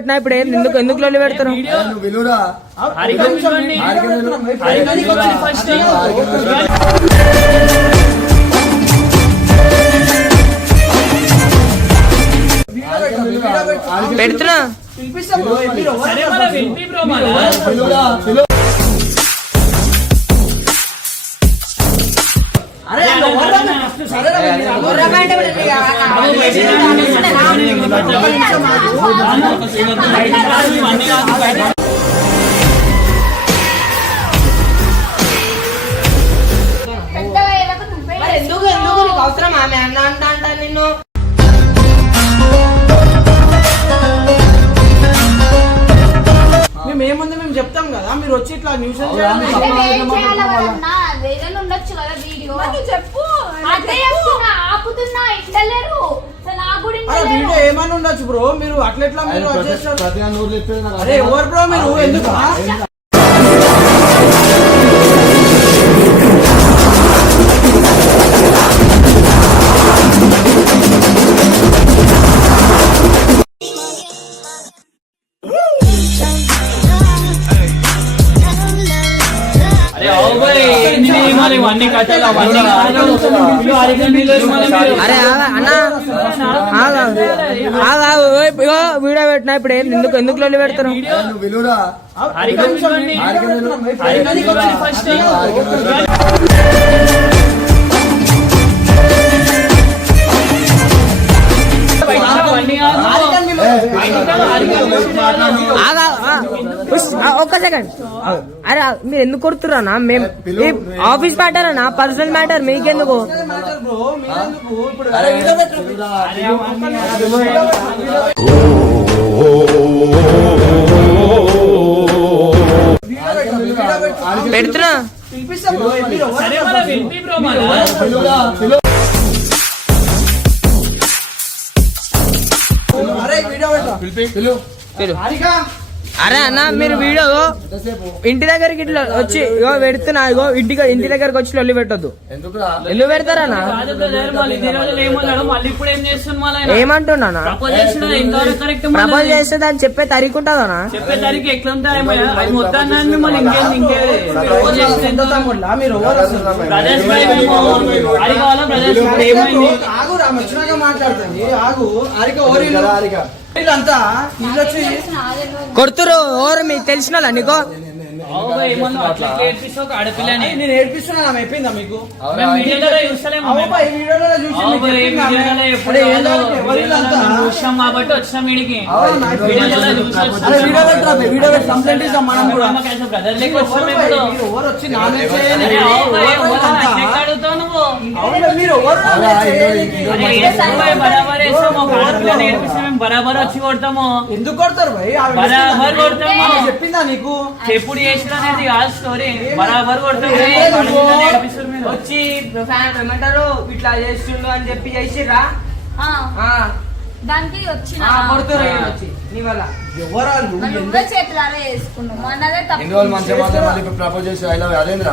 పెట్టినా ఇప్పుడు ఎందుకు ఎందుకు లొల్లి పెడతారు? పెడుతున్నా ఎందుకు అవసరం ఆమె అన్న అంట నిన్ను మేమేముంది మేము చెప్తాం కదా, మీరు వచ్చి ఇట్లా న్యూస్ ఉండొచ్చు కదా వీడియో చెప్పు. వీడియో ఏమైనా ఉండొచ్చు బ్రో, మీరు అట్లెట్లా మీరు అరే ఎవరు బ్రో మీరు ఎందుకు అరే అన్నా వీడియో పెట్టినా ఇప్పుడు ఎందుకు ఎందుకు లొల్లి పెడతారు? ఒక్క సెకండ్. అరే మీరు ఎందుకు కొడుతున్నా? మేము ఆఫీస్ మ్యాటర్ అన్నా, పర్సనల్ మ్యాటర్ మీకెందుకు? పెడుతున్నా అరే అన్న మీరు వీడియో ఇంటి దగ్గరికి ఇట్లా వచ్చి ఇగో పెడుతున్నా, ఇగో ఇంటి దగ్గరకు వచ్చి లొల్లి పెట్టొద్దు. ఎందుకు పెడతారన్నా? ఏమంటున్నా ప్రపోజ్ చేస్తే దాన్ని చెప్పే తరీకు ఉంటుందన్నా? కొడుతురు ఎవరు మీకు తెలిసిన నీకు? నేను ఏడ్పిస్తున్నా అయిపోయిందా మీకు? కాబట్టి వచ్చిన వీడికి కంప్లైంట్ ఇస్తాం మనం కూడా. బరాబర్ వచ్చి కొడతాము. ఎందుకు కొడతారు భయ్? బరాబర్ కొడతాము. చెప్పిందా నీకు? చెప్పుడు చేసిన అనేది కాదు స్టోరీ, బరాబర్ కొడతాము. వచ్చి ఏమంటారు ఇట్లా చేస్తుండు అని చెప్పి చేసిర్రా దానికి వచ్చిన కొడుతురు నీ వల్ల. నువ్వే చేతులారా వేసుకున్నావు అన్నదే తప్పు. ప్రపోజ్ చేసి ఐ లవ్ అదేంద్రా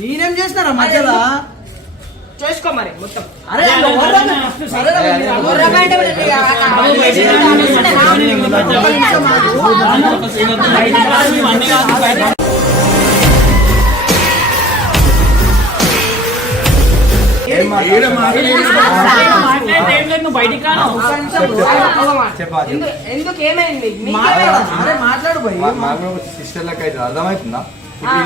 నేనేం చేస్తారా మధ్యలో చేసుకో మరి మొత్తం. ఎందుకు ఏమైంది? మాట్లాడు సిస్టర్ లెక్క అయితే అర్థమవుతుందా?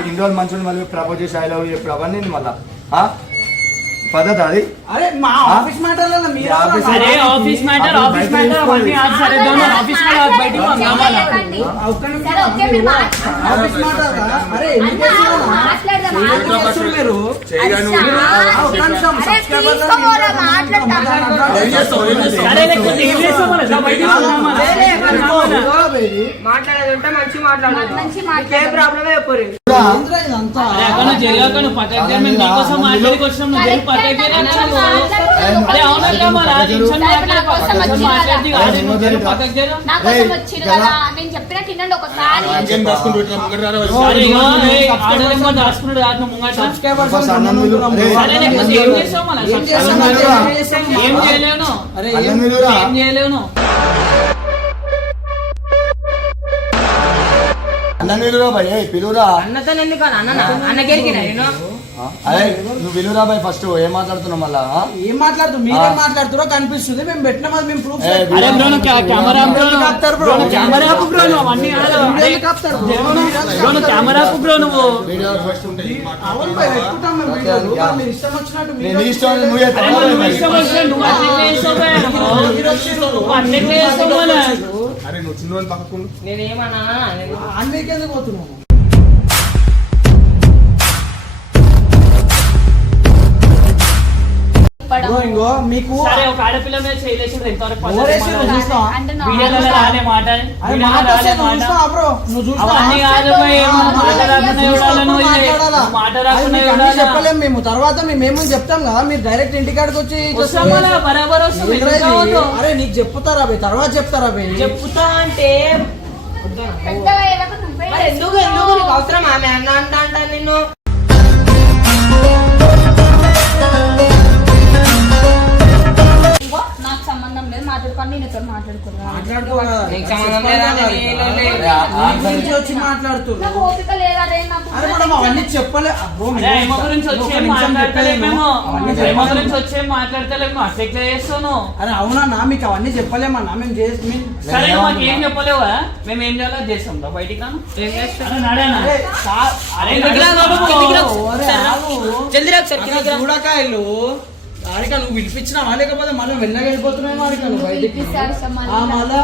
ఇన్ని రోజులు మంచి మళ్ళీ ప్రపోజ్ చేసి ఐ లవ్ చెప్పు అవన్నీ మళ్ళా పద్ధతి అది. అరే మా ఆఫీస్ మ్యాటర్లలో మీరు అరే ఆఫీస్ మ్యాటర్ అవన్నీ కాదు సరే దోనో ఆఫీస్ మ్యాటర్ బయటికి పంపాలా సరే ఓకే మీరు ఆఫీస్ మాట్లాడదా? అరే ఎందుకు చేస్తున్నావు? మాట్లాడదాం ఎందుకు చేస్తున్నారు మీరు? సరే లేకపోతే ఏం చేస్తామలా బయటికి పంపాలా మాట్లాడేది ఉంటే మంచి మాట్లాడదు మంచి ఏ మాట్లాడదాం. ప్రాబ్లమే చెప్పరు ఏంద్రా ఇదంతా? అరే అక్కడ జరిగాక నువ్వు పక్కకి జరి మేము నీకోసం మాట్లాడికి వచ్చినాం నువ్వు జరి పక్కకి జరి అన్నావు అరే అవునక్క మరి ఆ టెన్షన్ మాట్లాడి కాదు నువ్వు జరి పక్కకి జరి నా కోసం వచ్చిరు కదా నేను చెప్పినట్టు వినండి ఒకసారి సరే ఇగో ఆడలేమో దాచుకున్నాడు కాదు ముంగట సబ్స్క్రైబర్స్ బస్ అన్నం విలువ. సరే లేకపోతే ఏం చేస్తావు మళ్ళీ ఏం చేస్తాం? ఏం చేయలేను అరే అన్నం విలువరా? ఏం చేయలేను అన్నం విలువరా భయ్, పిలువురా. అన్నతో ఎందుకు అన్నకెరికినా నేను అరే నువ్వు విలువరా భయ్, ఫస్ట్ ఏం మాట్లాడుతున్నావు మళ్ళా? ఏం మాట్లాడుతున్నారు? మీరేం మాట్లాడుతారో కనిపిస్తుంది. మేము పెట్టినాం, అది మేము ప్రూఫ్ ఏ, అరే బ్రో నువ్వు కెమెరా బ్రో నువ్వు కెమెరా బ్రో నువ్వు అవన్నీ కాదు అరే బ్రో నువ్వు కెమెరా బ్రో నువ్వు అవును భయ్, పెట్టుకుంటాం మేము వీడియోలు. మీరు ఇష్టం వచ్చినట్టు నేను మీరు నీ ఇష్టం, నువ్వు అరే ఎత్తుకోవాలి నువ్వు భయ్. ఇష్టం వచ్చినట్టు నువ్వు అన్ని చేస్తావు భయ్ నువ్వు అన్ని చేస్తావు మళ్ళీ నేనేమన్నా అన్నికెందుకు పోతున్నాము? ఇగో, ఇంగో మీకు సరే ఒక ఆడపిల్ల మీద చేయలేసింది ఎంతవరకు ఓవరేషన్ పద్ధతి చూస్తావా? అంటే నా వీడియోలలో రాలే మాట అరే వీడియోలలో మాట రాలే వస్తే నువ్వు మాట చూస్తావా బ్రో? నువ్వు చూస్తావా? అవన్నీ కాదు భయ్, ఏమన్నా మాట రాకుండా చూడాలి నువ్వు ఇది. మాట్లాడాలా? మాట అది రాకుండా మీకు అన్నీ చూడాలా? చెప్పలేము మేము. తర్వాత మేము చెప్తాం కదా, మీరు డైరెక్ట్ ఇంటికాడికి వచ్చి వస్తాం మళ్ళా, బరాబర్ వస్తాం, ఏంద్రా ఎందుకు ఇది? రావద్దు? అరే నీకు చెప్తారా బే, తర్వాత చెప్తారా బే? చెప్తా అంటే పెద్దగా ఏవకు నువ్వే మరి ఎందుకు ఎందుకు నీకు అవసరం ఆమె అన్న అంట నిన్ను ఇగో, నాకు సంబంధం లేదు మాట్లాడుకోండి నేను ఇక్కడ మాట్లాడుకున్నాను మాట్లాడుకో కదా. నీకు సంబంధం లేదా నీలో లేదు. నీ గురించి వచ్చి మాట్లాడుతున్నారు. నాకు ఓపిక లేదా రే నాకు అరే మనం అవన్నీ చెప్పలే బ్రో. అరే ప్రేమ గురించి వచ్చే మాట్లాడతలేమేమో ప్రేమ గురించి వచ్చే మాట్లాడతలేము అట్లా ఎట్లా చేస్తాను అరే అవునన్నా, మీకు అవన్నీ చెప్పలేమన్నా. మేము చేసి సరే మాకు ఏం చెప్పలేవు కదా మేము ఏం చేయాలో అది చేస్తాం రా బయటికి రాను ఏం చేస్తావు? అరే నడేనా అరే కిందికి రా, కిందికి రా. జల్దీ రా ఒకసారి కిందికి రా. చూడకాయలు ఆడిక నువ్వు పిలిపించినావా, లేకపోతే మనం వెళ్ళగా వెళ్ళిపోతున్నామో ఆడిక నువ్వు బయటికి? పిలిపిస్తారు సమానం. ఆ, మళ్ళా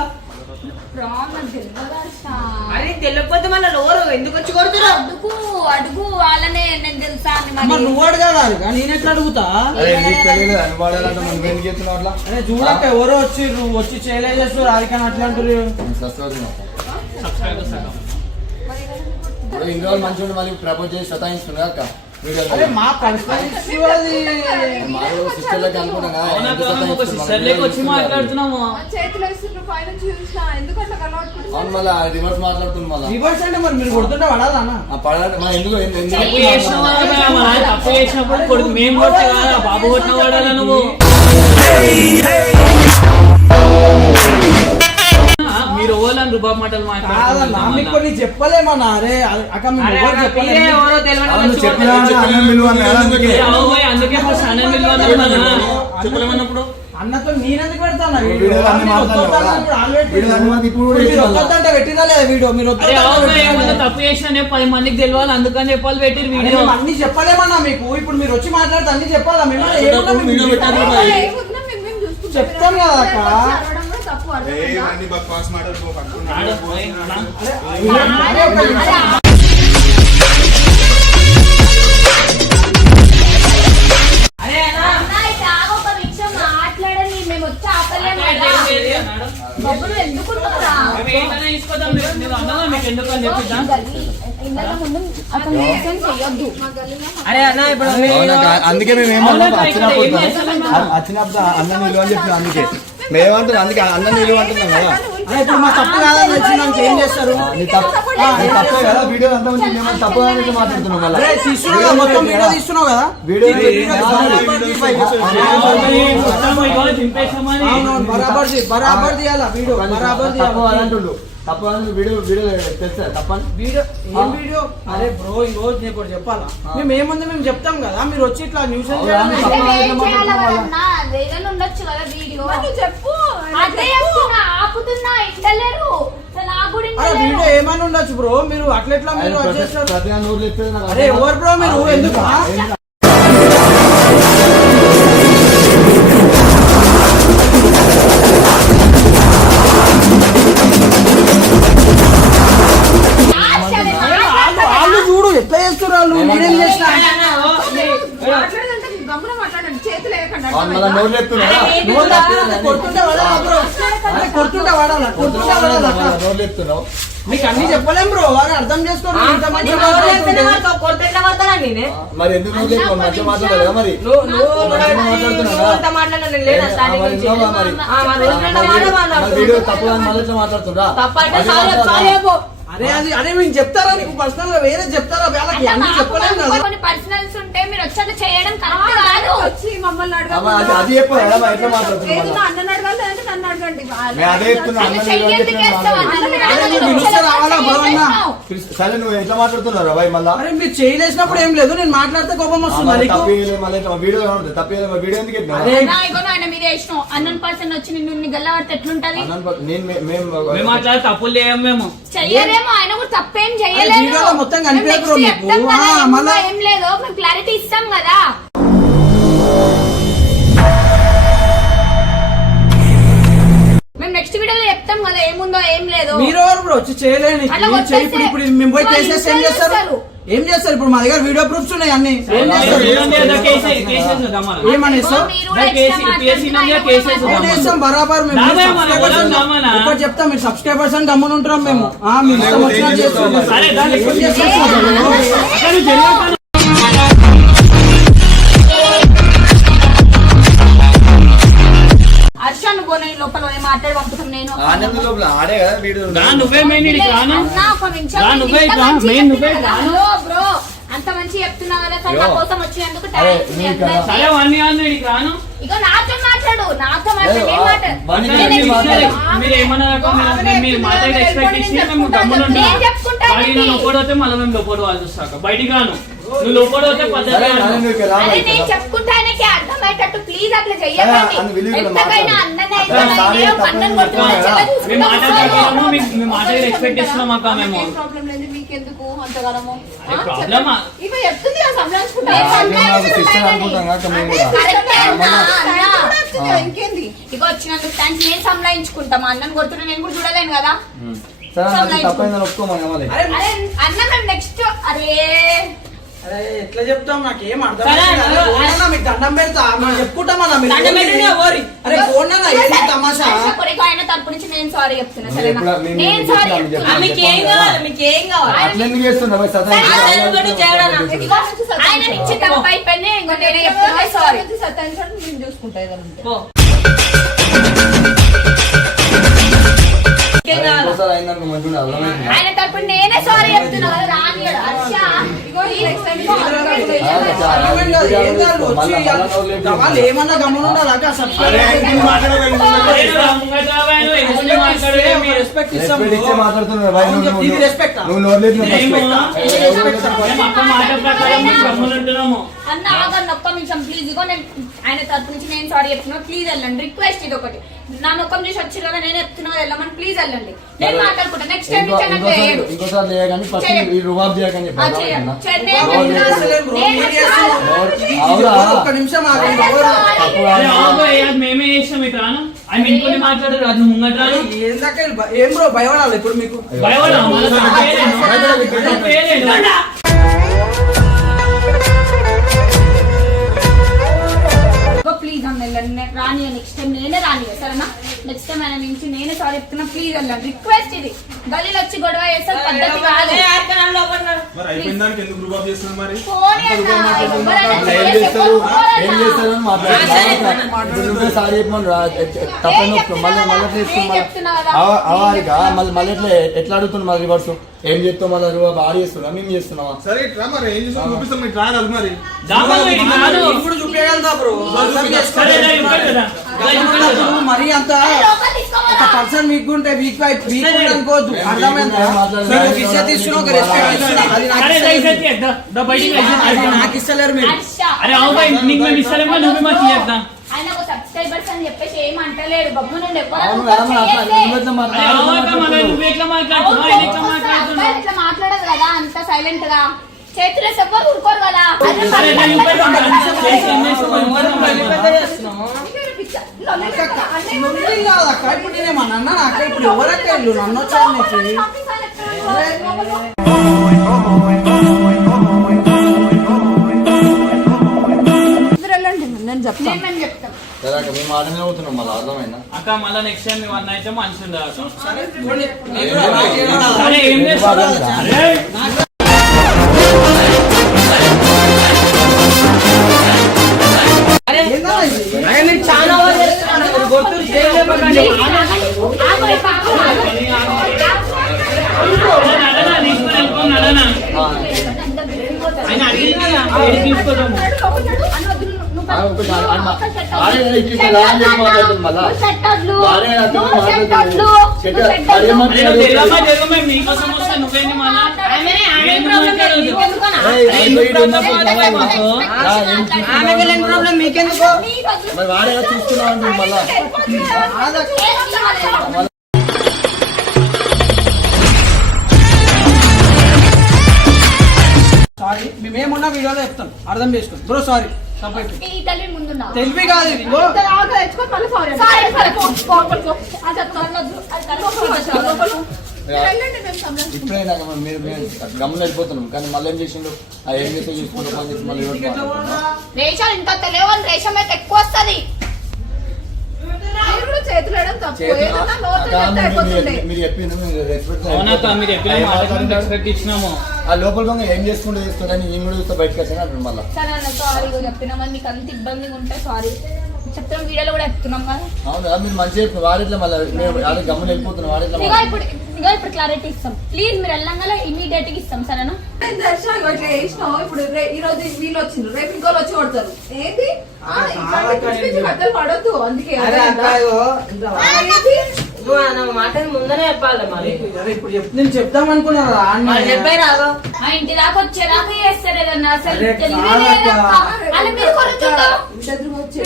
ప్రాణం తెలియదా అరే తెలియకపోతే మళ్ళీ లోరు ఎందుకు వచ్చి కొడుతురా అడుగు అడుగు వాళ్ళనే నేను తెలుసా అని అమ్మ మరి నువ్వు అడగాలి ఆడిక, నేను ఎట్లా అడుగుతా? అరే నీకు తెలియదు అనుభవాలంటే మనం ఎందుకు చెప్తున్నావు అట్లా? అరే చూడక ఎవరో వచ్చి నువ్వు వచ్చి చేయలేసేస్తారు ఆడిక అట్లా అంటారు. ఇప్పుడు ఇన్ని రోజులు మంచిగా మళ్ళీ ప్రపోజ్ చేసి సతాయిస్తున్నా అక్క వీడియో అరే మా పర్సనల్ ఇష్యూ అది. మాకు సిస్టర్లకి అనుకున్నా అవునా కాదు, ఒక సిస్టర్ లేక వచ్చి మాట్లాడుతున్నాము చేతిలో ఇస్తున్న పైన చూసినా ఎందుకంటే కలవట్టుకుంటున్నా అవును మళ్ళీ రివర్స్ మాట్లాడుతుంది మళ్ళీ రివర్స్ అంటే మరి మీరు కొడుతుంటే పడాలా అన్న? పడాలి మా ఎందుకు తప్పు చేసినావా భయ్యా? మా నాన్న తప్పు చేసినప్పుడు కొడుకు మేము కొట్టే కాదా బాబు కొట్టిన వాడాలా నువ్వు మీరు ఓలని రుబాబ్ మాటలు కాదన్నా, మాట్లాడుతున్నారు మీకు కొన్ని చెప్పలేమన్నా. అరే అక్క మేము అరే ఎవరు అన్న, చెప్పలేము. మీరే ఎవరో తెలియని వాళ్ళు వచ్చి చెప్పినా కొడుతున్నారు. అన్నం విలువ అని కదా అందుకే. అందుకే ఫస్ట్ అన్నం చెప్పలేమన్నప్పుడు అన్నతో నేనెందుకు పెడతాను వీడియో అన్ని మాట్లాడుతున్నావు కదా? వీడియో అన్ని మాకు ఇప్పుడు కూడా మీరు ఇవ్వాలి. వద్దంటే పెట్టినా లేదా వీడియో? మీరు అరే వద్దంటే అవును పెట్టినా ఏమన్నా లేదా? తప్పు చేసినా 10 మందికి తెలియాలి అందుకని చెప్పాలి పెట్టిరు అరే వీడియో మేము అన్ని చెప్పలేమన్నా మీకు. ఇప్పుడు మీరు వచ్చి మాట్లాడితే అన్ని చెప్పాలా? మేము ఏమన్నా మీకు వీడియో పెట్టాలి కదా? చెప్తాం కదా అక్క. తప్పు అరే, అర్థం అరే, ఒక్క నిమిషం. అరే అన్న, ఒక నిమిషం మాట్లాడని మేము వచ్చి ఆపలేము కదా. బొబ్బులు ఎందుకు ఉన్నారా? ఇందల ముందు అతను మెన్షన్ చెయ్యొద్దు. అరే అన్న ఇప్పుడు అవునా కా- అందుకే మేము అవునా ఏమన్నా కా- ఇక్కడ ఏం చేస్తున్నాం? వచ్చినప్పుడు అన్నం విలువ అని చెప్పిన అందుకే మేమంటున్నాం అందుకే అన్నం విలువ అంటున్నాం కదా. అరే ఇప్పుడు మా తప్పు కాదని వచ్చినాక ఏం చేస్తారు? నీ తప్పే కదా వీడియో అంతా మంచి మేము తప్పు అని మాట్లాడుతున్నాం మళ్ళీ అరే తీస్తున్నావు కదా, మొత్తం వీడియో తీస్తున్నావు కదా? వీడియో అవునవును, బరాబర్ తీయాలా వీడియో? బరాబర్ తప్పు తీయాలి. అదంటుండు తప్పు అని వీడియో తెలుసా తప్పని వీడియో ఏం వీడియో? అరే బ్రో ఈ రోజు నీకు ఒకటి చెప్పాలా? మేము ఏముంది మేము చెప్తాం కదా, మీరు వచ్చి ఇట్లా న్యూస్ అంటే ఏం చేయాలి ఎవరన్నా? వేరే ఉండొచ్చు కదా వీడియో. చెప్పు అదే చెప్తున్నా, ఆపుతున్నా ఇంటలేరు నాకు కూడా అరే ఇంటలేరు. వీడియో ఏమైనా ఉండొచ్చు బ్రో, మీరు అట్లెట్లా మీరు అది చేస్తారు? ప్రతి నూరు చెప్పేది నాకు అరే ఎవరు బ్రో మీరు? ఎందుకు? కొడుతుంటే వాడాలా బ్రో? కొడుతుంటే వాడాలా? నోరు లేపుతున్నావు. మీకు అన్ని చెప్పలేం బ్రో, వారు అర్థం చేసుకోండి. ఇంతమంది మరి ఎందుకు నోరు లేపుతున్నావు? మంచిగా మాట్లాడాలి కదా మరి. వీడియో తప్పు అని మళ్ళీ మాట్లాడుతుందా? అరే మీకు చెప్తారా? నీకు పర్సనల్ గా వేరే చెప్తారా? వాళ్ళకి అన్ని చెప్పలేం కదా. కొన్ని పర్సనల్స్ ఉంటే మీరు వచ్చాక చేయడం కరెక్ట్ కాదు. వచ్చి మమ్మల్ని అమ్మ, అది చెప్పాలి కదా మరి, ఎట్లా మాట్లాడుతున్నావు? అన్నని అడగాలి లేదంటే నన్ను అడగండి. నేను అదే చెప్తున్నా, అసలు అన్న చెయ్యెందుకు వేస్తావు? సరే నువ్వు ఎట్లా మాట్లాడుతున్నావు బాయ్ మళ్ళా? అరే మీరు చేయలేసినప్పుడు ఏం లేదు, నేను మాట్లాడితే కోపం వస్తుంది నీకు. వీడియో తప్పేది వీడియో ఎందుకు ఎత్తినావు? ఆయన మీరే ఇష్టం అన్నన్ పర్సన్ వచ్చి నిన్ను గల్లవాడితే ఎట్లుంటది? మేము మాట్లాడే తప్పులు లేము మేము. చెయ్యలేమో, ఆయన కూడా తప్పేం వీడియోలో చెయ్యలేదు. మొత్తం కనిపించదు మీకు. మళ్ళా ఏం లేదు, మేము క్లారిటీ ఇస్తాం కదా. మేము నెక్స్ట్ వీడియోలో చెప్తాం కదా ఏముందో ఏం లేదు. మీరు ఎవరు బ్రో వచ్చి చేయలేని? అట్లా మీరు చేయి, ఇప్పుడు వచ్చేస్తే ఇప్పుడు మేము పోయి చేసేసి ఏం చేస్తారు? చేస్తారు. ఏం చేస్తారు? ఇప్పుడు మా దగ్గర వీడియో ప్రూఫ్స్ ఉన్నాయి అన్ని. ఏం చేస్తారు? ఏమని ఇస్తాం? మీరు కూడా extra ఏం చేస్తాం? బరాబర్ మేము దామే మన subscribers పొలం అని- దామనా? ఒకటి చెప్తాం, మీరు సబ్స్క్రైబర్స్ అని గమ్మున ఉంటాం మేము. మీరు ఇష్టం వచ్చినట్టు చేస్తున్నారు. సరే, దాన్ని ఏం చేస్తారు? హర్షను పోనీ లోపల మాట్లాడి పంపుతాం. నేను ఆనంద లోపల ఆడే కదా వీడియో. నువ్వే మెయిన్ ఇడికి రాను. అన్నా, ఒక నిమిషం. రా, నువ్వే ఇంత రా, మంచి మెయిన్ నువ్వే చెప్తున్నా రా. కదా. బ్రో అంత మంచి చెప్తున్నా కదా, కానీ నా అయ్యో. కోసం వచ్చినందుకు అరే, థాంక్స్ మీ నీకు అందరికీ. సరే వన్నీ అన్న ఇడికి రాను. ఇగో నాతో మాట్లాడు, నాతో మాట్లాడు, లేదు, ఏం మాట్లాడు? బండి నేను మీద explain- మీరు ఏమన్నా మీరు మాట్లాడే ఎక్స్పెక్ట్ ఇచ్చి మేము గమ్మున ఉంటాం. నేను చెప్పుకుంటాను. వాడి నువ్వు లోపడితే మళ్ళీ మేము లోపడి వాళ్ళు చూస్తాక బయటికి రాను. నువ్వు లోపడితే పద్ధతి సరే, రాను. నాన్న నువ్వు రా అరే బయట. నేను చెప్పుకుంటా, ఆయనకి అర్థమయ్యేటట్టు ప్లీజ్ అట్లా అన్న చెయ్యకండి. విలువ కూడా ఎంతకైనా మాట్లాడు. అన్ననే అరే, సారీ, అన్నం తప్పని కొట్టుకొని చెప్తున్నా చెల్ల కదా. మేము చూసుకుంటాం. మాట్లాడుతున్నాము మేము మాట్లాడే ఎక్స్పెక్ట్ ఇస్తున్నాం అక్క మేము. ప్రాబ్లం లేదు, మీకెందుకు అంతగానము? ప్రాబ్లమా? ఇవి చెప్తుంది కదా, సంభాషించుకుంటా. సిస్టర్ అనుకుంటాం కదా మేము కూడా. కరెక్టే అన్నా, అన్నా. ఇంకేంది? ఇగో వచ్చినందుకు థ్యాంక్స్. నేను సంలాయించుకుంటాం. అన్నం కొడుతున్నా నేను కూడా చూడలేను కదా. సరే నాకు తప్పైందని ఒప్పుకోమని మళ్ళీ. అరే అరే అన్న మేము నెక్స్ట్ అరే అరే ఎట్లా చెప్తాం? నాకేం అర్థం సరే, కాదు. ఫోన్ మీకు దండం పెడతా, మేము చెప్పుకుంటామన్నా. మీరు దండం పెట్టినా ఓరి. అరే ఫోన్ అన్న ఏంటి తమాషా? ఆయన తరపు నుంచి నేను సారీ చెప్తున్నా. సరేనా? ఎప్పుడు మేము నేను చెప్పినా సారీ మీకు చెప్తున్నా. చెప్పినా. అట్లా ఎందుకు చేస్తున్నా బాయ్? సదా ఇదిగో, ఆయన నుంచి తప్పు అయిపోయింది. ఇంకో నేనే చెప్తున్నా సారీ. సత్తాయించడం నేను చూసుకుంటా ఏదైనా. పో. ఇంకోసారి అయిందనుకో మంచిగా ఉండాలి, అర్థమైందా? ఆయన తరపు నేనే సారీ చెప్తున్నా కదా. రానియడు హర్ష. ఇగో ఈ next time అర్థమైంది కాదు, ఏం కాదు, వచ్చి వాళ్ళు ఏమన్నా గమ్మున ఉండాలి. అక్క సబ్స్క్రైబ్ అరేరా, ముంగట రావాయి, నువ్వు ఎందుకు మాట్లాడలే? మీరు రెస్పెక్ట్ ఇస్తాం. రెస్పెక్ట్ ఇచ్చే మాట్లాడుతున్నావు బాయ్. నువ్వు ఇది రెస్పెక్ట్. నువ్వు నోరు లేపినావు మేము ఫస్ట్. మేము అక్క మాట ప్రకారం మేము గమ్మున ఉంటున్నాము. అన్న ఆగండి ఒక్క నిమిషం ప్లీజ్. ఇగో నేను ఆయన తరపు నుంచి నేను సారీ చెప్తున్నా. ప్లీజ్ వెళ్ళండి. రిక్వెస్ట్ ఇది ఒకటి. నా ముఖం చూసి వచ్చి కదా నేను చెప్తున్నా కదా, వెళ్ళమని ప్లీజ్ వెళ్ళండి. నేను మాట్లాడుకుంటా. నెక్స్ట్ టైం నుంచి నాకు వేయడు. ఇంకోసారి చేయగాని ఫస్ట్ ఈ రుబాబ్ చేయకని చెప్పి అర్థమైందా? అవునా? ఒక్క నిమిషం ఆగండి. తప్పు అరే, కాదు. ఆగు, ఏ, అది మేమే చేసినాం ఇటు రాను. ఆయన ఇంకొని మాట్లాడరు, అది నువ్వు ముంగట రాను. ఏందాక ఏం బ్రో భయపడాలి ఇప్పుడు మీకు? భయపడా, మళ్ళా తప్పు చేయలేను. ప్లీజ్ అన్న వెళ్ళండి. రాని నెక్స్ట్ టైం నేనే రాని సరేనా? నెక్స్ట్ టైం ఆయన నుంచి నేనే సారీ చెప్తున్నా. ప్లీజ్ వెళ్ళండి. రిక్వెస్ట్ ఇది. గలీలో వచ్చి గొడవ చేస్తారు పద్ధతి కాదు. మరి అయిపోయిన దానికి ఎందుకు రుబాబ్ చేస్తున్నారు మరి? పోనీ అన్న, ఎవరైనా అట్లా ఏం చేస్తారు ఏం చేస్తారు అని మాట్లాడుతున్నారు. నువ్వే సారీ చెప్పమని తప్పని ఒప్పుకో. మళ్ళీ అవారిగా మళ్ళీ ఎట్లా అడుగుతున్నా మళ్ళీ రివర్స్ ఏం చెప్తావు? మళ్ళీ రుబాబ్ ఆడి చేస్తున్నా మేము చేస్తున్నావా? సరే ఇట్లా మరి ఏం చేస్తాం చూపిస్తాం, మీరు రాగలదు మరి. దామలు ఇటు రాను. ఇప్పుడు చూపించగలుగుతా బ్రో. సరే, రా, ఇక్కడ రా. మరి అంత లోపల తీసుకోవాలా? పర్సన్ వీక్ ఉంటే వీక్ అనుకోవద్దు. అర్థమైందా? మీకు ఇచ్చేది ఇస్తున్నా, ఒక రెస్పెక్ట్ ఇస్తున్నా. అది నాకు అరే, రా, ఇస్తలేరు. ఇక్కడ రా. దా, బయటికి రా. అది నాకు ఇస్తలేరు మీరు. హర్ష. అరే అవు బాయ్, నీకు మేము ఇస్తారేమో నువ్వు మాకు చేద్దాం. ఆయన ఒక సబ్స్క్రైబర్స్ అని చెప్పేసి ఏం అంటలేడు. గమ్ము నుండి అవును కదా, మరి అట్లా నువ్వు ఎట్లా అరే అవ్వక మళ్ళీ నువ్వు ఎట్లా మాట్లాడుతున్నావు, ఆయన ఎట్లా మాట్లాడుతున్నావు? ఇట్లా మాట్లాడదు కదా అంత సైలెంట్ గా. చేతులు ఎవ్వరు ఊరుకోరు కదా. సరే, నేను చూపెడతాను. చేసి ఏం చేస్తావు? నువ్వేం కాదు అక్క. ఇప్పుడు నేనేమన్నా అన్నా అక్క? ఇప్పుడు ఎవరక్క ఇల్లు నన్ను వచ్చాను నీకు? అందరూ వెళ్ళండి, నేను చెప్తాను. మేము చెప్తాం. సరే అక్క, మేము ఆటనే అవుతున్నాం మళ్ళీ అర్థమైందా? అక్క మళ్ళీ నెక్స్ట్ టైం మీ వన్ అయితే మంచి ఉండదు అక్క. సరే పోనీ. నేను కూడా నాకు చేయడం రాదు. సరే ఏం చేస్తావు? అరే ఏందన్నా ఇది? అరే మీరు చాలా ఓవర్ చేస్తున్నారు. మీరు గొంతులు సేవ్ చేయకండి. ఆయన అడిగింది కదా, ఏది తీసుకోదాము. మేము నీకోసం వస్తే నువ్వేంటి మళ్ళా? ఆమెకి లేని ప్రాబ్లం మీకెందుకు? మరి వాడే చూసుకున్నావు అంటే మళ్ళా సారీ, మేమేమున్నా వీడియోలో చెప్తాం, అర్థం చేసుకోండి బ్రో. సారీ, తప్పైతే ఈ తల్లి ముందున్నావు. తెలివి కాదు ఇది. ఇగో, తెచ్చుకొని మళ్ళీ సారీ సరే, సరే, పో, లోపలికి పో. అది తనొద్దు, అది తనొద్దు. వెళ్ళండి, మేము సంబంధించుకుంటాం. ఇప్పుడే నాకు మీరు గమనం వెళ్ళిపోతున్నాం, కానీ మళ్ళీ ఏం చేసిండు? ఆ ఏం చేస్తే చూసుకుంటూ పని చేసి మళ్ళీ ఎవరు మాట్లాడుతున్నా? రేషం ఇంత తెలియవు అని రేషం అయితే ఎక్కువ వస్తుంది. మీరు కూడా చేతులు వేయడం తప్పు. ఏదన్నా నోట్లు అక్క, చెప్తే అయిపోతుండే. మీరు చెప్పిండు, మీరు రెస్పెక్ట్ అవునక్క, మీరు ఎప్పుడు ఎక్స్పెక్ట్ ఇచ్చినాము. ఆ లోపల దొంగ ఏం చేసుకుంటూ చేస్తాడని నేను కూడా చూస్తే బయటకు వచ్చాను అంటారు మళ్ళీ. సరే అన్న, సారీ చెప్తున్నాం. మీకు అంత ఇబ్బందిగా ఉంటే సారీ చెప్తున్నాం. వీడియోలో కూడా చెప్తున్నాం కదా. అవును కదా, మీరు మంచిగా చెప్పి వాడిట్లా మళ్ళీ మేము ఆడ గమ్మున వెళ్ళిపోతున్నాం వాడిట్లా ఇప్పుడు క్లారిటీ ఇస్తాం. ప్లీజ్ మీరు వెళ్ళంగా ఇమీడియట్ గా ఇస్తాం. సరేనా? నేను దర్శనం ఇట్లా చేసినావు. ఇప్పుడు ఈ రోజు వీళ్ళు వచ్చిండ్రు, రేపు ఇంకోళ్ళు వచ్చి కొడతారు. ఏంటి కట్టలు పడొద్దు. అందుకే అరే అక్క, ఇగో, ఏంటి? నువ్వు నా మాటని ముందరే చెప్పాలి మరి. అరే ఇప్పుడు నేను చెప్తాం అనుకున్నారా? మరి చెప్పాయి రాదు. మా ఇంటి దాకా వచ్చేదాకా చేస్తారు ఏదన్నా. అసలు అరే తెలివి కాదక్క. లేదక్క. అలా మీరు కొడుతుంటారు. ఇంటి ఎదురు వచ్చి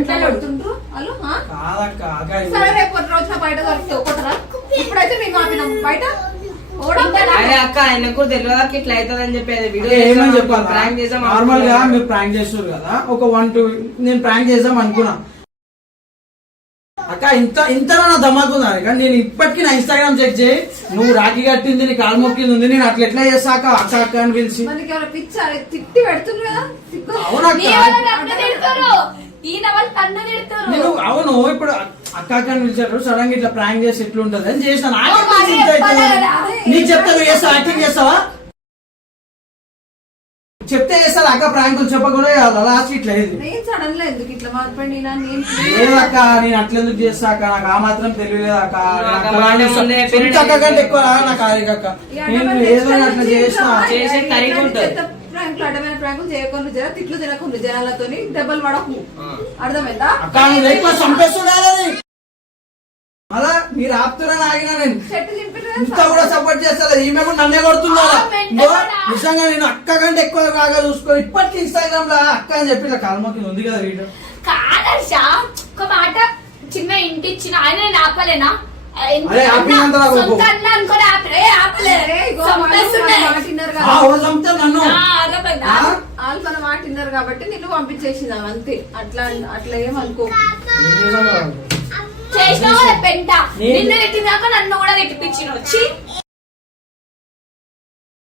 ఎట్లా కొడుతుండ్రు? హలో, ఆ? కాదక్క, అక్క ఇది. సరే, రేపు రోజున బయట దొరికితే ఒకటరా? ఇప్పుడైతే మేము ఆపినాం బయట ఓడం కదా. అరే అక్క, ఆయనకు తెలియదు ఇట్లా అవుతుందని చెప్పేది. వీడియో ఏమని చెప్పాలి? ప్రాంక్ చేసాం. నార్మల్ గా మీరు ప్రాంక్ చేస్తారు కదా, ఒక 1-2 నేను ప్రాంక్ చేద్దాం అనుకున్నా. అక్క ఇంత నా ధమాకు ఉంది అక్క. నేను ఇప్పటికీ నా ఇన్స్టాగ్రామ్ చెక్ చేయి. నువ్వు రాఖీ కట్టింది, నీ కాలు మొక్కింది ఉంది. నేను అట్లా ఎట్లా చేస్తాక అక్క అక్క అని పిలిచి. మనకి ఎవరైనా పిచ్చారు తిట్టి పెడుతుండ్రు కదా. సిగ్గు. అవునక్క. మీ వాళ్ళు నన్ను తిడతారు. ఈయన వాళ్ళు తన్ను తిడతారు. నేను అవును ఇప్పుడు అక్క అక్క అని పిలిచారు. సడన్ గా ఇట్లా ప్రాంక్ చేసి ఎట్లుంటది అని చేసిన. నీకు చెప్తా, నువ్వు చేస్తావు, యాక్టింగ్ చేస్తావా? చెప్తే చేస్తారు అక్క, ప్రాంకులు చెప్పకుండా లాస్ట్ ఇట్లా అయింది. నేను సడన్ గా ఎందుకు ఇట్లా మాట్లాడి లేదక్క, నేను అట్లెందుకు చేస్తా అక్క, నాకు ఆ మాత్రం తెలియలేదు అక్క. నాకు వాడే ముందే సొంత అక్క కంటే ఎక్కువ నాకు ఆరికక్క. నేను ఏదో అట్లా చేసిన. చేసే కరిగి ఉంటుంది. ప్రాంకులు అడ్డమైన ప్రాంకులు చేయకుండా జర తిట్లు తినకుండా జనాలతో దెబ్బలు పడకు. అర్థమైందా? అక్క నువ్వు ఎక్కువ చంపేస్తున్నాడని అలా మీరు ఆపుతున్నారని ఆగినా. నేను చెట్టు చింపిన ఇంత కూడా సపోర్ట్ చేస్తా. ఈమె కూడా నన్నే కొడుతున్నా. నిజంగా నేను అక్క కంటే ఎక్కువ బాగా చూసుకో. ఇప్పటికీ ఇన్స్టాగ్రామ్ లో అక్క అని చెప్పి ఇలా కాల్మకి ఉంది కదా వీడియో. కాదర్షా, ఒక మాట, చిన్న ఇంటి ఇచ్చిన ఆయన నేను ఆపలేనా? అరే, ఆపినంత నాకు ఒప్పు. సొంత అన్న అనుకోని ఆపలే. చంపేస్తున్నాయి. మాటిన్నారు ఆ, కదా. ఓ చంపుతా నన్ను. అర్థమైందా? ఆ? వాళ్ళు మన మాట విన్నారు కాబట్టి నిన్ను పంపించేసిందాం అంతే. అట్లా అట్లా ఏమనుకో. చేసినావు కదా పెంట. నిన్ను తిట్టినాక నన్ను కూడా తిట్టిపించిన వచ్చి